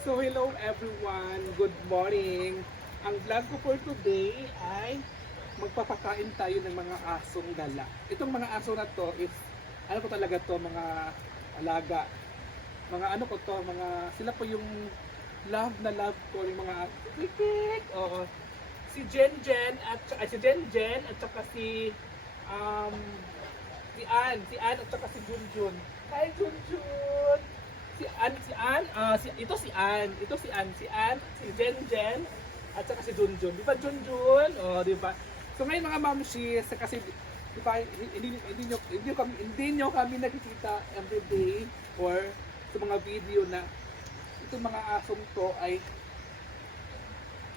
So hello everyone, good morning. Ang vlog ko for today ay magpapakain tayo ng mga asong dala. Itong mga aso na to is, ano ko talaga to, mga alaga. Mga ano ko to, mga, sila po yung love na love ko, yung mga kikik. Oo. Si Jen at saka um, si Ann at saka si Junjun. Hi Junjun! Si Ann, si Jen, at saka si Junjun. Di ba Junjun? Oh, di ba? So ngayon mga mamshis, kasi di ba, hindi nyo kami nakikita everyday or sa mga video na itong mga asong to ay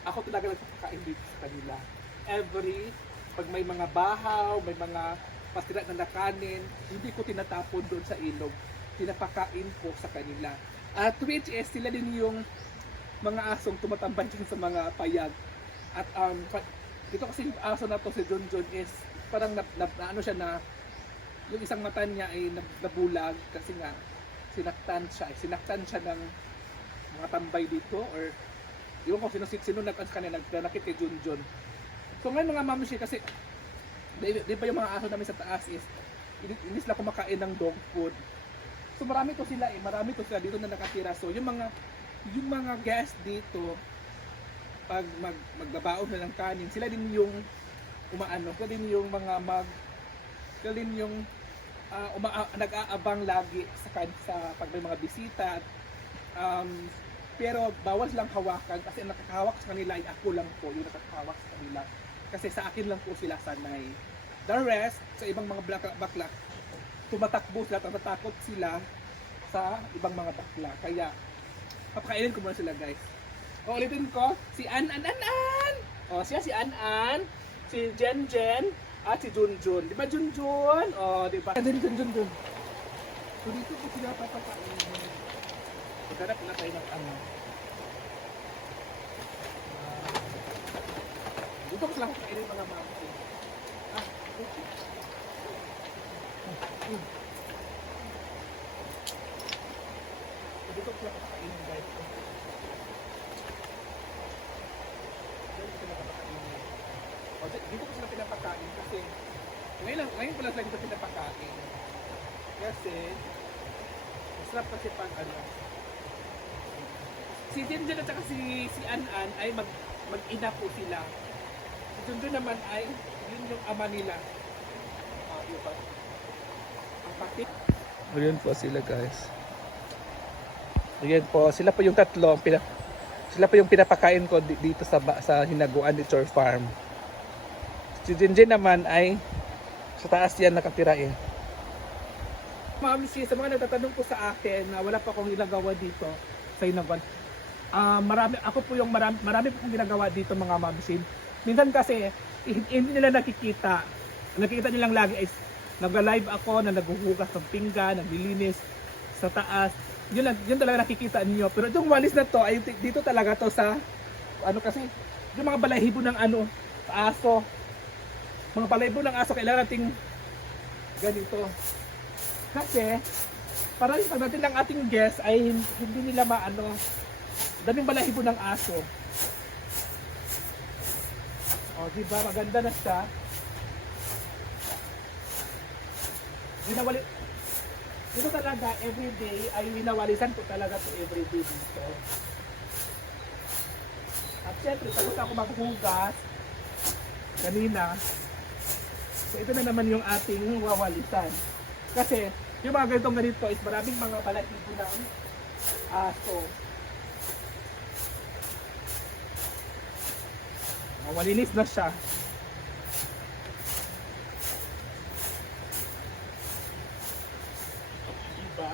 ako talaga nagpapakain dito sa kanila. Pag may mga bahaw, may mga pastira na nakanin, hindi ko tinatapon doon sa ilog. Pinapakain ko sa kanila. At which is, sila din yung mga asong tumatambay dyan sa mga payag. At ito kasi yung aso na to, si Junjun, is parang ano siya na, yung isang mata niya ay nabulag kasi nga sinaktan siya ng mga tambay dito, or yung ko sino nagkakit kay Junjun. So ngayon mga mamishi, kasi di ba yung mga aso namin sa taas is hindi sila kumakain ng dog food. So marami to sila dito na nakatira. So yung mga guest dito, pag magbabaon na ng kanin, sila din yung sila din yung sila din yung nag-aabang lagi sa pag may mga bisita. Pero bawal lang hawakan, kasi ang nakakahawak sa kanila ay ako lang po yung nakakahawak sa kanila. Kasi sa akin lang po sila sanay. The rest, sa ibang mga bakla, tumatakbo sila, natatakot sila sa ibang mga bakla. Kaya, papakainin ko muna sila guys. O, ulitin ko, si An. O, siya si An, si Jen, at si Junjun. Di ba Junjun? O, di ba? Junjun. So, dito ko sila papakainin. Maghanap na tayo ng ano. Dito ko sila papakainin mga mamsi. Okay. Dito ko sila papakainin guys. Dito ko sila pinapakain kasi ngayon pala sila dito pinapakain. Kasi masarap kasi pag ano. Si Jinjin at saka si An ay mag-ina po sila. Si Junjun naman ay yun yung ama nila. Diba? Ang patik. Ayan po sila guys. Ayan po, sila po yung tatlo. Sila po yung pinapakain ko dito sa hinaguan ni Chor Farm. Si Jinjin naman ay sa taas yan nakatira eh. Ma'am, sa mga nagtatanong po sa akin na wala pa akong ginagawa dito sa hinaguan. Marami po akong ginagawa dito mga mamsin. Minsan kasi hindi nila nakikita. Nakikita nilang lagi ay nag-live ako na naghuhugas ng pinggan, naglilinis sa taas. Yun talaga nakikita niyo. Pero itong walis na to ay dito talaga to sa ano, kasi yung mga balahibo ng ano, aso. Mga balahibo ng aso kailangan nating ganito. Kasi para yung pagdating ng ating guest ay hindi nila maano, daming balahibo ng aso. O, diba? Maganda na siya. Dito talaga, everyday, ay winawalisan ko talaga to everyday dito. At syempre, tapos ako maghuhugas kanina. So, ito na naman yung ating wawalisan. Kasi, yung mga ganito is maraming mga balahibo ng aso. Mawalinis na siya. Diba?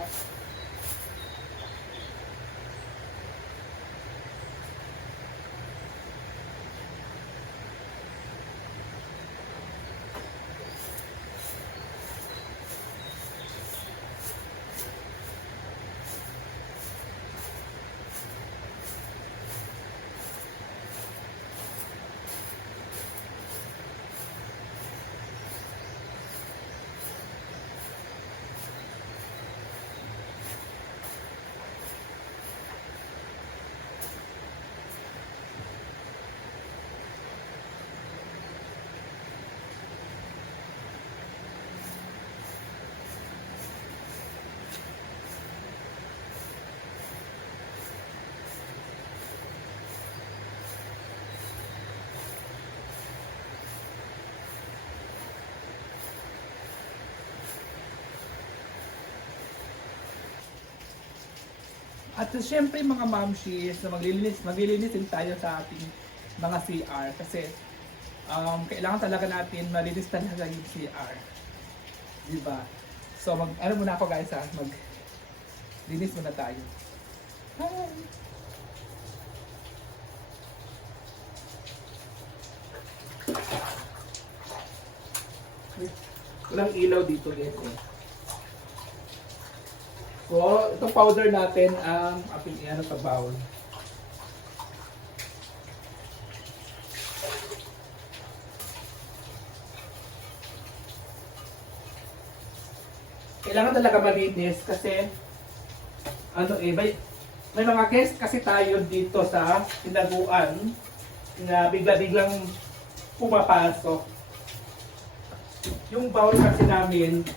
At syempre mga mamshis na maglilinis din tayo sa ating mga CR kasi kailangan talaga natin malinis talaga yung CR. Diba? So ano muna ako guys ha, linis muna tayo. Hi! Walang ilaw dito guys. So, itong powder natin ang ating iano sa bowl. Kailangan talaga malinis kasi may mga guest kasi tayo dito sa tinaguan na bigla-biglang pumapasok. Yung bowl kasi namin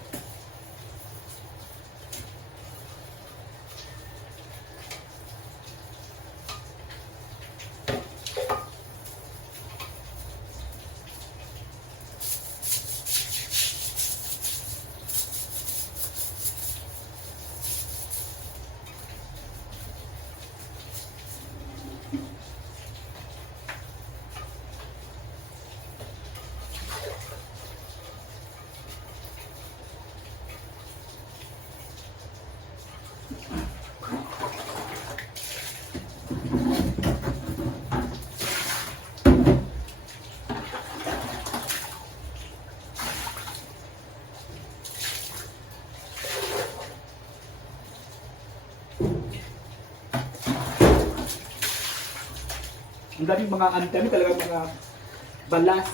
ang daming mga antemi talaga mga balas.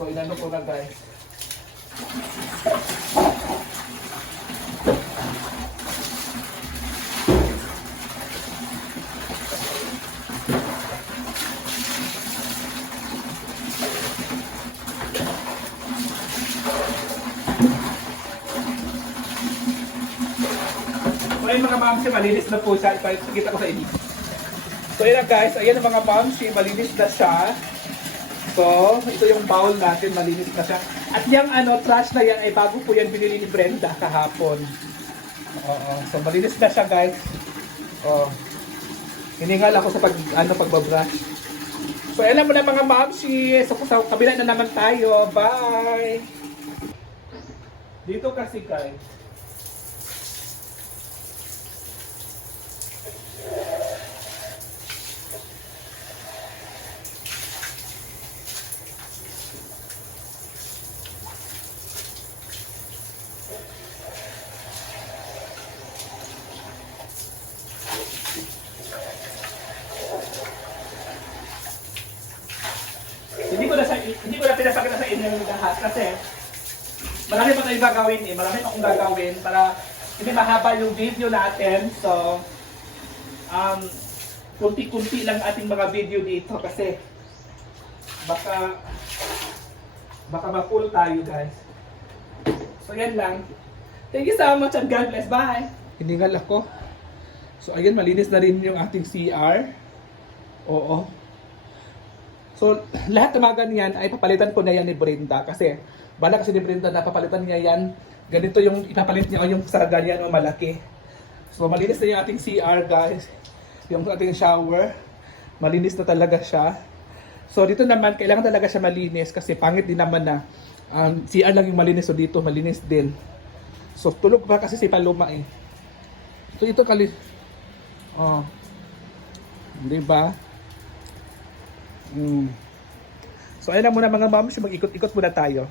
So inano ko na guys. So ayun mga mamsi, malinis na po siya. Ipakita ko sa inyo. So yun na guys, ayan ang mga mamsi, malinis na siya. So, ito yung bowl natin, malinis na siya. At yung trash na yan ay bago po yan binili ni Brenda kahapon. Oo, so malinis na siya guys. Oh. Hiningal ako sa pagbabrush. So alam mo na mga mamsi, so sa kabila na naman tayo. Bye! Dito kasi guys, hindi ko na pinapakita sa inyo yung lahat kasi marami pa tayong gagawin marami pa akong gagawin para hindi mahaba yung video natin. So kunti-kunti lang ating mga video dito kasi baka ma-full tayo guys. So yan lang. Thank you so much and God bless. Bye! Hiningal ako. So ayan, malinis na rin yung ating CR. Oo. So, lahat ng mga ganyan ay papalitan ko na yan ni Brenda kasi bala kasi ni Brenda na papalitan niya yan. Ganito yung ipapalit niya o yung sa ganyan o malaki. So, malinis na yung ating CR guys. Yung ating shower, malinis na talaga siya. So, dito naman, kailangan talaga siya malinis kasi pangit din naman na CR lang yung malinis. So, dito malinis din. So, tulog pa kasi si Paloma eh. So, ito oh. Diba? So ayun na muna mga moms, mag-ikot-ikot muna tayo.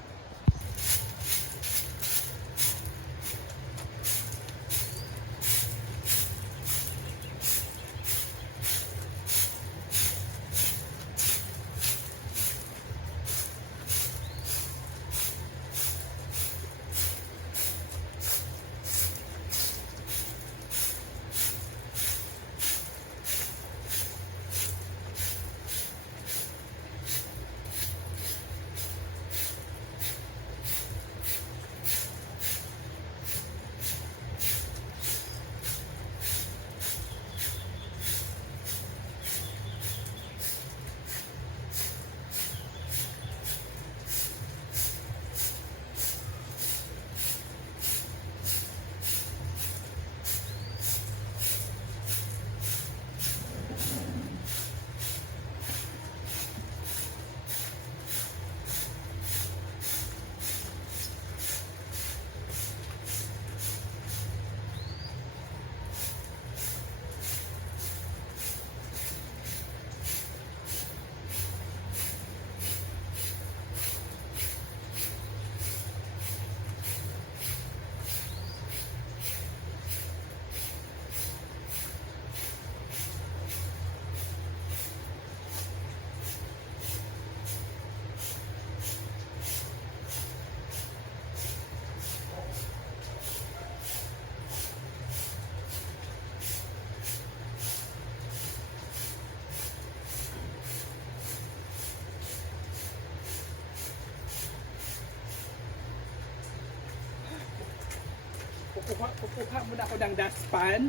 kukuha muna ako ng dustpan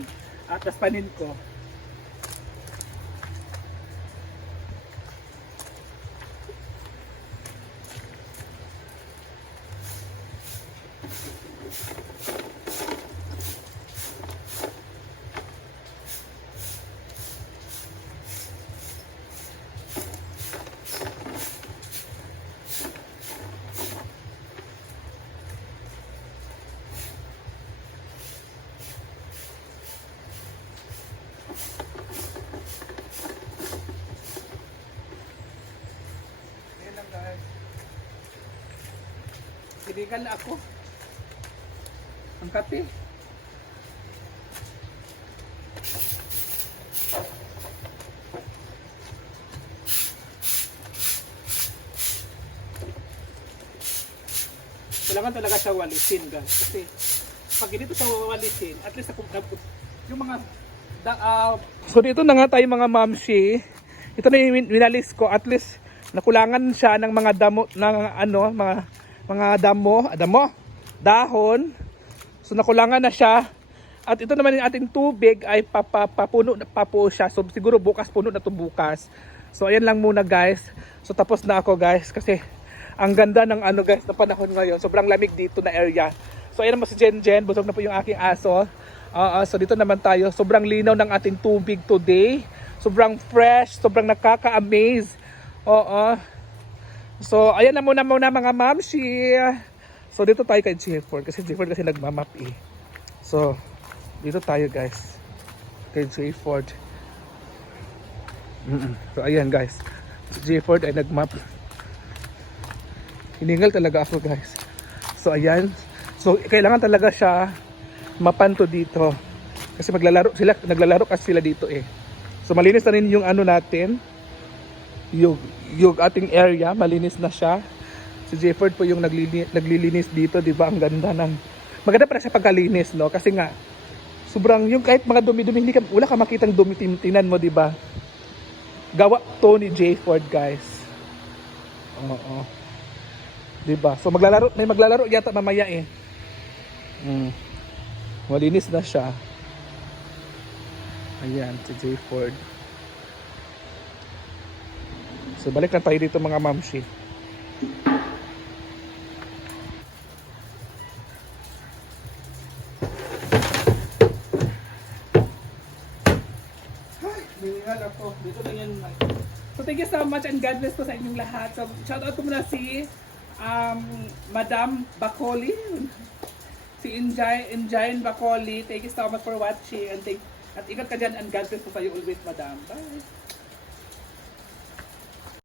at dustpanin ko. Sinigal na ako. Ang kape. Kailangan talaga siya walisin, guys. Kasi pag ganito siya walisin, at least yung mga so dito na nga tayo mga mamshi. Ito na yung winalis ko. At least nakulangan siya ng mga damo, ng ano, mga dahon. So nakulangan na siya. At ito naman yung ating tubig ay papuno pa po siya. So siguro bukas, puno na to bukas. So ayan lang muna guys. So tapos na ako guys kasi ang ganda ng ano guys na panahon ngayon. Sobrang lamig dito na area. So ayan naman si Jen. Busog na po yung aking aso. So dito naman tayo. Sobrang linaw ng ating tubig today. Sobrang fresh, sobrang nakaka-amaze. So, ayan na muna mga mamshi. So, dito tayo kay Jefford. Kasi Jefford kasi nagmamap eh. So, dito tayo guys. Kay Jefford. So, ayan guys. Si Jefford ay nagmap. Hiningal talaga ako guys. So, ayan. So, kailangan talaga siya mapanto dito. Kasi naglalaro kasi sila dito eh. So, malinis na rin yung ano natin. Yung ating area, malinis na siya. Si Jefford po yung naglilinis dito, di ba? Ang ganda ng... Maganda para sa pagkalinis, no? Kasi nga, sobrang yung kahit mga dumi-dumi, wala ka makitang dumi, tingnan mo, di ba? Gawa to ni Jefford, guys. Oo. Di ba? So may maglalaro yata mamaya eh. Malinis na siya. Ayan, si Jefford. So balik na tayo dito mga mamshi. Hiningal ako. Dito na yan. So thank you so much and God bless po sa inyong lahat. So shout out ko muna si Madam Bacoli. Si Injayan Bacoli. Thank you so much for watching and ingat ka dyan and God bless po sa iyo always, Madam. Bye!